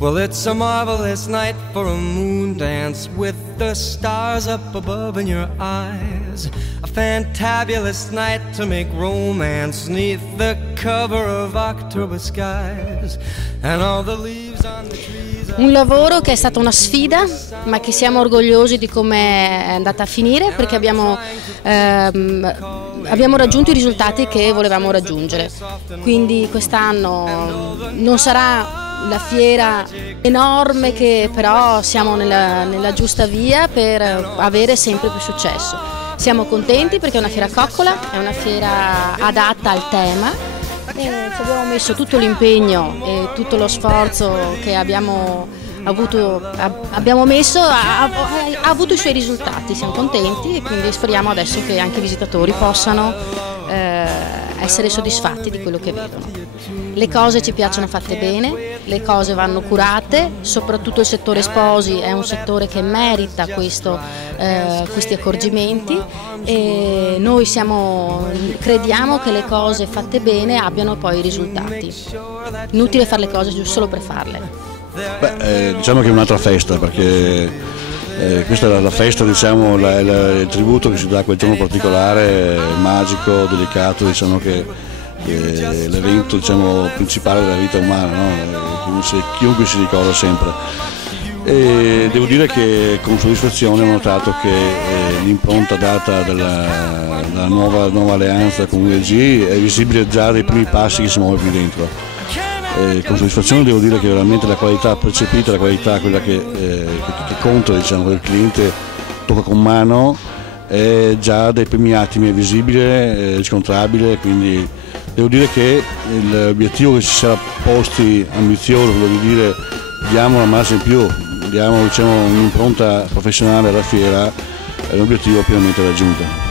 Well, it's a marvelous night for a moon dance with the stars up above in your eyes. A fantabulous night to make romance 'neath the cover of October skies. And all the leaves on the trees. Un lavoro che è stata una sfida, ma che siamo orgogliosi di come è andata a finire, perché abbiamo raggiunto i risultati che volevamo raggiungere. Quindi quest'anno non sarà la fiera enorme, che però siamo nella giusta via per avere sempre più successo. Siamo contenti perché è una fiera coccola, è una fiera adatta al tema e ci abbiamo messo tutto l'impegno e tutto lo sforzo che abbiamo messo, ha avuto i suoi risultati, siamo contenti e quindi speriamo adesso che anche i visitatori possano essere soddisfatti di quello che vedono. Le cose ci piacciono fatte bene, le cose vanno curate, soprattutto il settore sposi è un settore che merita questi accorgimenti e noi crediamo che le cose fatte bene abbiano poi i risultati. Inutile fare le cose solo per farle. Diciamo che è un'altra festa, perché questa è la festa, diciamo, il tributo che si dà a quel giorno particolare, magico, delicato, diciamo che l'evento, diciamo, principale della vita umana, no? Chiunque si ricorda sempre. E devo dire che con soddisfazione ho notato che l'impronta data dalla nuova alleanza con UEG è visibile già dai primi passi che si muove qui dentro. Con soddisfazione devo dire che veramente la qualità percepita, la qualità quella che conta, diciamo, del cliente tocca con mano, è già dai primi attimi è visibile, riscontrabile, quindi devo dire che l'obiettivo che ci sarà posti ambizioso, quello di dire diamo una marcia in più, diamo, diciamo, un'impronta professionale alla fiera, è un obiettivo pienamente raggiunto.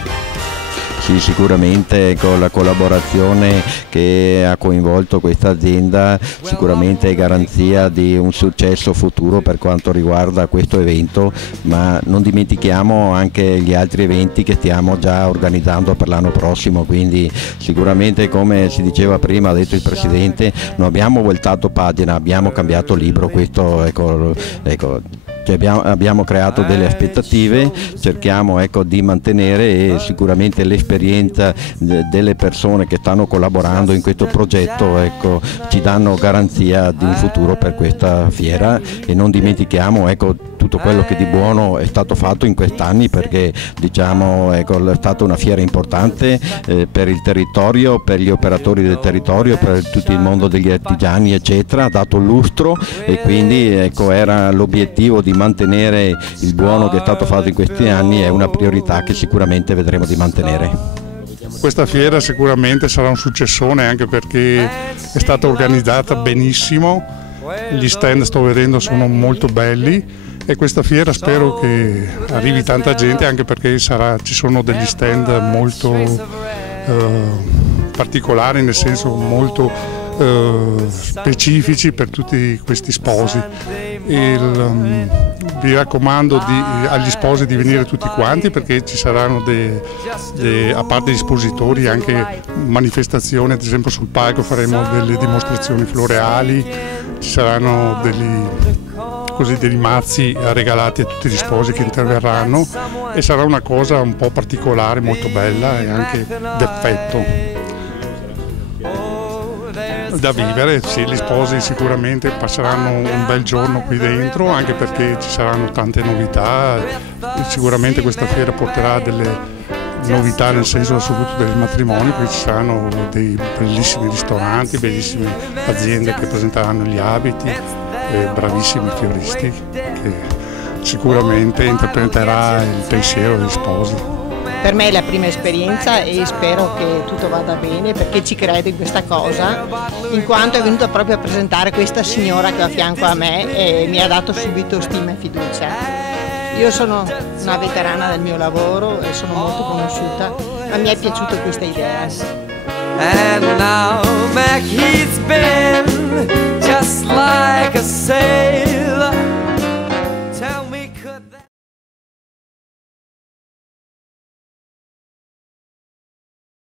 Sì, sicuramente con la collaborazione che ha coinvolto questa azienda sicuramente è garanzia di un successo futuro per quanto riguarda questo evento, ma non dimentichiamo anche gli altri eventi che stiamo già organizzando per l'anno prossimo, quindi sicuramente, come si diceva prima, ha detto il Presidente, non abbiamo voltato pagina, abbiamo cambiato libro, questo abbiamo creato delle aspettative, cerchiamo di mantenere, e sicuramente l'esperienza delle persone che stanno collaborando in questo progetto ci danno garanzia di un futuro per questa fiera, e non dimentichiamo tutto quello che di buono è stato fatto in questi anni, perché diciamo è stata una fiera importante per il territorio, per gli operatori del territorio, per tutto il mondo degli artigiani eccetera, ha dato lustro, e quindi era l'obiettivo di mantenere il buono che è stato fatto in questi anni, è una priorità che sicuramente vedremo di mantenere. Questa fiera sicuramente sarà un successone, anche perché è stata organizzata benissimo, gli stand sto vedendo sono molto belli, e questa fiera spero che arrivi tanta gente, anche perché ci sono degli stand molto particolari, nel senso molto specifici per tutti questi sposi. Vi raccomando agli sposi di venire tutti quanti, perché ci saranno a parte gli espositori anche manifestazioni, ad esempio sul palco faremo delle dimostrazioni floreali, ci saranno degli mazzi regalati a tutti gli sposi che interverranno, e sarà una cosa un po' particolare, molto bella e anche d'effetto da vivere. Sì, gli sposi sicuramente passeranno un bel giorno qui dentro, anche perché ci saranno tante novità, sicuramente questa fiera porterà delle novità nel senso assoluto del matrimonio, perché ci saranno dei bellissimi ristoranti, bellissime aziende che presenteranno gli abiti, bravissimi fioristi che sicuramente interpreterà il pensiero degli sposi. Per me è la prima esperienza e spero che tutto vada bene, perché ci credo in questa cosa, in quanto è venuta proprio a presentare questa signora che è a fianco a me e mi ha dato subito stima e fiducia. Io sono una veterana del mio lavoro e sono molto conosciuta, ma mi è piaciuta questa idea. And now back he's been just like a sailor.